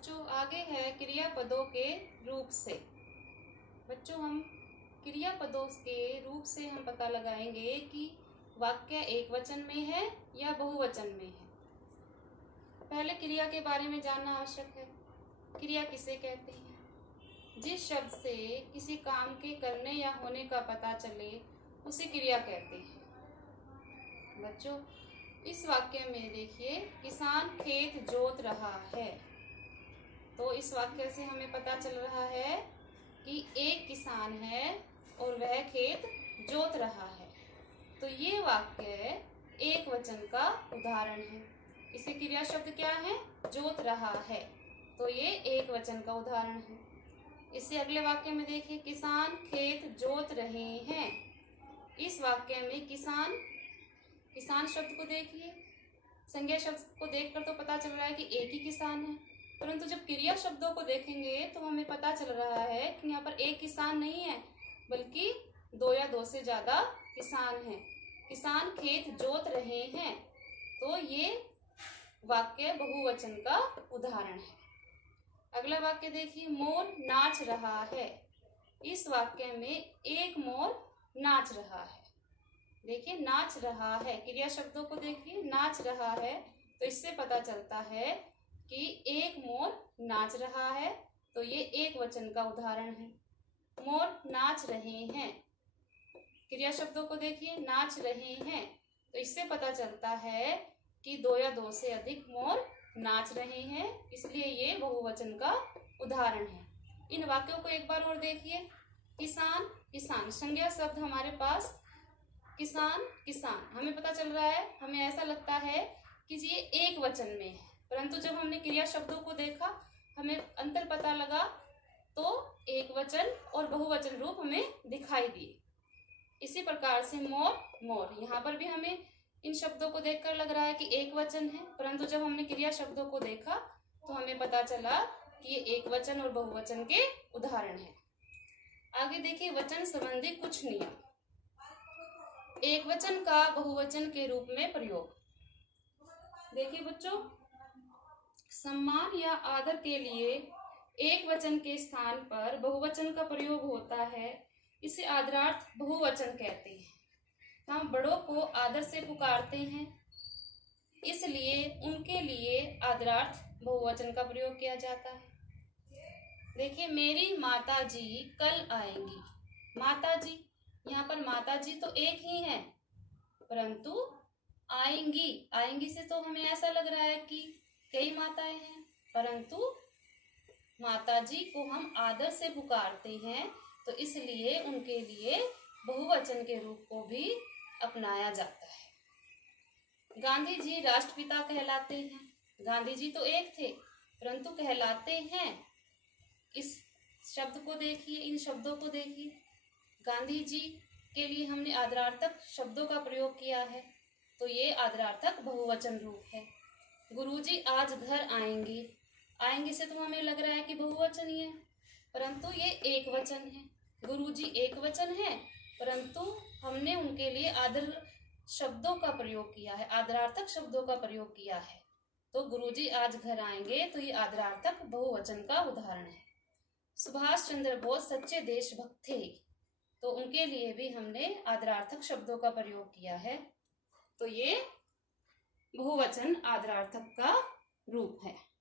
बच्चों आगे है क्रियापदों के रूप से। बच्चों हम क्रियापदों के रूप से हम पता लगाएंगे कि वाक्य एक वचन में है या बहुवचन में है। पहले क्रिया के बारे में जानना आवश्यक है। क्रिया किसे कहते हैं? जिस शब्द से किसी काम के करने या होने का पता चले उसे क्रिया कहते हैं। बच्चों इस वाक्य में देखिए, किसान खेत जोत रहा है। तो इस वाक्य से हमें पता चल रहा है कि एक किसान है और वह खेत जोत रहा है। तो ये वाक्य एक वचन का उदाहरण है। इसे क्रिया शब्द क्या है? जोत रहा है। तो ये एक वचन का उदाहरण है। इससे अगले वाक्य में देखिए, किसान खेत जोत रहे हैं। इस वाक्य में किसान शब्द को देखिए, संज्ञा शब्द को देखकर तो पता चल रहा है कि एक ही किसान है, परंतु जब क्रिया शब्दों को देखेंगे तो हमें पता चल रहा है कि यहाँ पर एक किसान नहीं है, बल्कि दो या दो से ज्यादा किसान हैं। किसान खेत जोत रहे हैं। तो ये वाक्य बहुवचन का उदाहरण है। अगला वाक्य देखिए, मोर नाच रहा है। इस वाक्य में एक मोर नाच रहा है। देखिए, नाच रहा है, क्रिया शब्दों को देखिए, नाच रहा है। तो इससे पता चलता है कि एक मोर नाच रहा है। तो ये एक वचन का उदाहरण है। मोर नाच रहे हैं। क्रिया शब्दों को देखिए, नाच रहे हैं। तो इससे पता चलता है कि दो या दो से अधिक मोर नाच रहे हैं, इसलिए ये बहुवचन का उदाहरण है। इन वाक्यों को एक बार और देखिए। किसान किसान, संज्ञा शब्द हमारे पास किसान किसान, हमें पता चल रहा है, हमें ऐसा लगता है कि ये एक वचन में है, परंतु जब हमने क्रिया शब्दों को देखा हमें अंतर पता लगा, तो एक वचन और बहुवचन रूप हमें दिखाई दिए। इसी प्रकार से मोर मोर, यहाँ पर भी हमें इन शब्दों को देखकर लग रहा है कि एक वचन है, परंतु जब हमने क्रिया शब्दों को देखा तो हमें पता चला कि ये एक वचन और बहुवचन के उदाहरण है। आगे देखिए, वचन संबंधी कुछ नियम। एक वचन का बहुवचन के रूप में प्रयोग। देखिए बच्चों, सम्मान या आदर के लिए एक वचन के स्थान पर बहुवचन का प्रयोग होता है। इसे आदरार्थ बहुवचन कहते हैं। हम बड़ों को आदर से पुकारते हैं, इसलिए उनके लिए आदरार्थ बहुवचन का प्रयोग किया जाता है। देखिए, मेरी माता जी कल आएंगी। माता जी, यहाँ पर माता जी तो एक ही है, परंतु आएंगी से तो हमें ऐसा लग रहा है कि कई माताएं हैं, परंतु माता जी को हम आदर से पुकारते हैं, तो इसलिए उनके लिए बहुवचन के रूप को भी अपनाया जाता है। गांधी जी राष्ट्रपिता कहलाते हैं। गांधी जी तो एक थे, परंतु कहलाते हैं। इस शब्द को देखिए, इन शब्दों को देखिए, गांधी जी के लिए हमने आदरार्थक शब्दों का प्रयोग किया है, तो ये आदरार्थक बहुवचन रूप है। गुरुजी आज घर आएंगे। आएंगे से तो हमें लग रहा है कि बहुवचन ही है, परंतु ये एक वचन है। गुरुजी एक वचन है, परंतु हमने उनके लिए आदर शब्दों का प्रयोग किया है, आदरार्थक शब्दों का प्रयोग किया है। तो गुरुजी आज घर आएंगे, तो ये आदरार्थक बहुवचन का उदाहरण है। सुभाष चंद्र बोस सच्चे देशभक्त थे, तो उनके लिए भी हमने आदरार्थक शब्दों का प्रयोग किया है। तो ये बहुवचन आदरार्थक का रूप है।